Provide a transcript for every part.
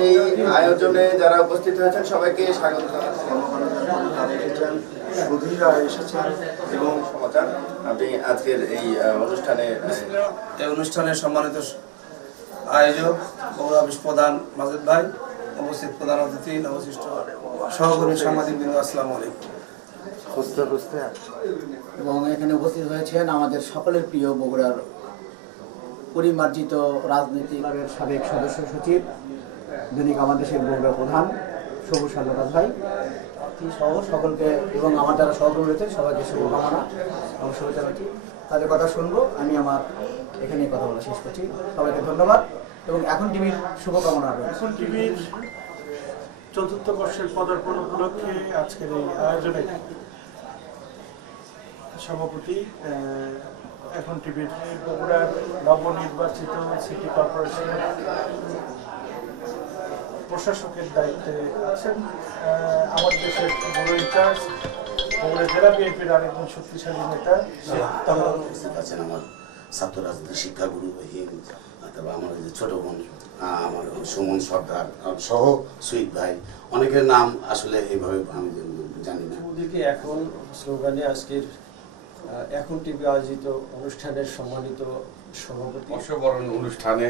এই আয়োজনে যারা উপস্থিত হয়েছেন সবাইকে স্বাগত জানাচ্ছেন। সুধীরা এসেছেন এবং সমাচার আপনি আজকের এই অনুষ্ঠানের সম্মানিত আয়োজক বগুড়া প্রধান মাজেদ ভাই, উপস্থিত প্রধান অতিথি, অবশিষ্ট সহকর্মী সাংবাদিকবৃন্দ, আসসালামু আলাইকুম। এবং এখানে উপস্থিত হয়েছেন আমাদের সকলের প্রিয় বগুড়ার পরিমার্জিত রাজনীতি ক্লাবের সাবেক সদস্য সচিব, দৈনিক আমার দেশের বগুড়া প্রধান সবুজ সাল্লাত ভাই সহ সকলকে এবং আমার যারা সহকর্মী রয়েছেন সবাইকে শুভকামনা এবং শুভেচ্ছা রাখি। তাদের কথা শুনবো, আমি আমার এখানেই কথা বলা শেষ করছি। সবাইকে ধন্যবাদ এবং এখন টিভির শুভকামনা রয়েছে। এখন টিভির ৪র্থ বর্ষের পদার্পণ উপলক্ষে আজকের এই আয়োজনে সভাপতি এখন টিভির বগুড়ার নবনির্বাচিত সিটি কর্পোরেশনের প্রশাসকের দায়িত্বে আছেন আমার দেশের বড় ইনচার্জ বগুড়া জেলা বিএনপির আরেকজন শক্তিশালী নেতা আছেন আমার ছাত্র রাজনীতি শিক্ষাগুরু রহিম, তারপর আমার যে ছোট বোন আমার সুমন সর্দার সহ সুইট ভাই, অনেকের নাম আসলে এইভাবে আমি জানি না। ওদিকে এখন স্লোগানে আজকের এখন টিভি আয়োজিত অনুষ্ঠানের সম্মানিত সভাপতি বর্ষবরণ অনুষ্ঠানে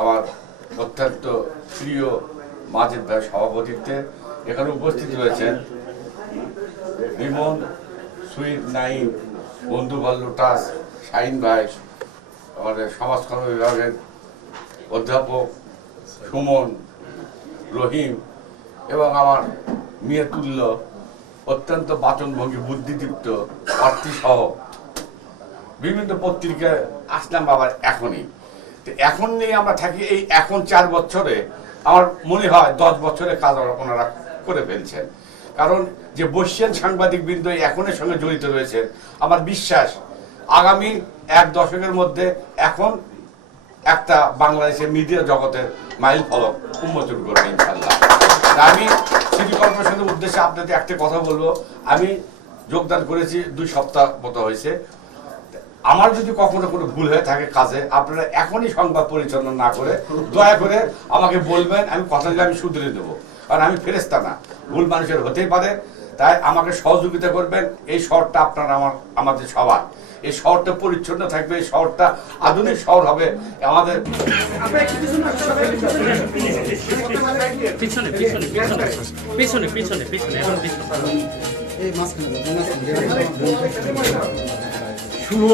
আমার অত্যন্ত প্রিয় মাজেদ ভাই সভাপতিত্বে এখানে উপস্থিত রয়েছেন রিমন, সুইট, নাইম, বন্ধু বাল্লু, টাস, শাহিন ভাই, আমাদের সমাজকর্ম বিভাগের অধ্যাপক সুমন, রহিম এবং আমার মেয়ে তুল্য অত্যন্ত বাচনভঙ্গি বুদ্ধিদীপ্ত প্রার্থী সহ বিভিন্ন পত্রিকায় আসলাম বাবার এখনই। তো এখন নিয়ে আমরা থাকি, এই এখন 4 বছরে আমার মনে হয় 10 বছরের কাজ ওনারা করে ফেলছেন। কারণ যে বর্ষিয়ান সাংবাদিকবৃন্দ এখনের সঙ্গে জড়িত রয়েছেন, আমার বিশ্বাস আগামী 1 দশকের মধ্যে এখন একটা বাংলাদেশের মিডিয়া জগতের মাইল ফলক উন্মোচন করবে ইনশাল্লাহ। আমি সিটি কর্পোরেশনের উদ্দেশ্যে আপনাদের একটা কথা বলবো, আমি যোগদান করেছি 2 সপ্তাহ মতো হয়েছে। আমার যদি কখনো কোনো ভুল হয়ে থাকে কাজে, আপনারা এখনই সংবাদ পরিচালনা না করে দয়া করে আমাকে বলবেন, আমি কথা দিলে আমি শুধরে দেবো। কারণ আমি ফেরেস্তা না, ভুল মানুষের হতেই পারে, তাই আমাকে সহযোগিতা করবেন। এই শহরটা আপনার আমাদের সবার, এই শহরটা পরিচ্ছন্ন থাকবে, এই শহরটা আধুনিক শহর হবে আমাদের। শুভ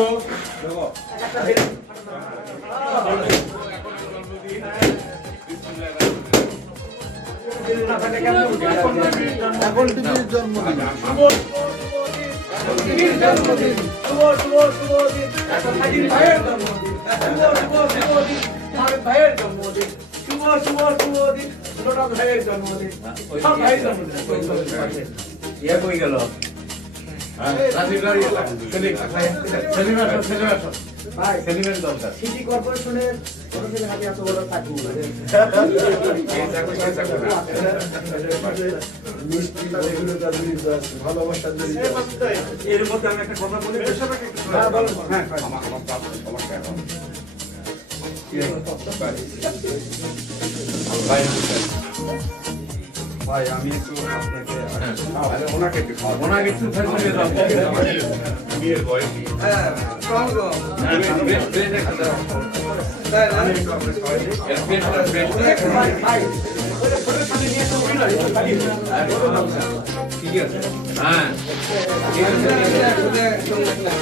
এখন টিভির জন্মদিন, ভাইয়ের জন্মদিন, শুভ শুভ শুভ দিন, ভাইয়ের জন্মদিন, সব ভাইয়ের জন্মদিন। ইয়ে কই গেল সিটি কর্পোরেশনের হাতে এত বড় চাকরি এর মধ্যে আমি একটা কথা বলি, ভাই আমি একটু আপনাকে ওনাকে একটু বিয়ের বয়সী ঠিক আছে, হ্যাঁ ঠিক আছে।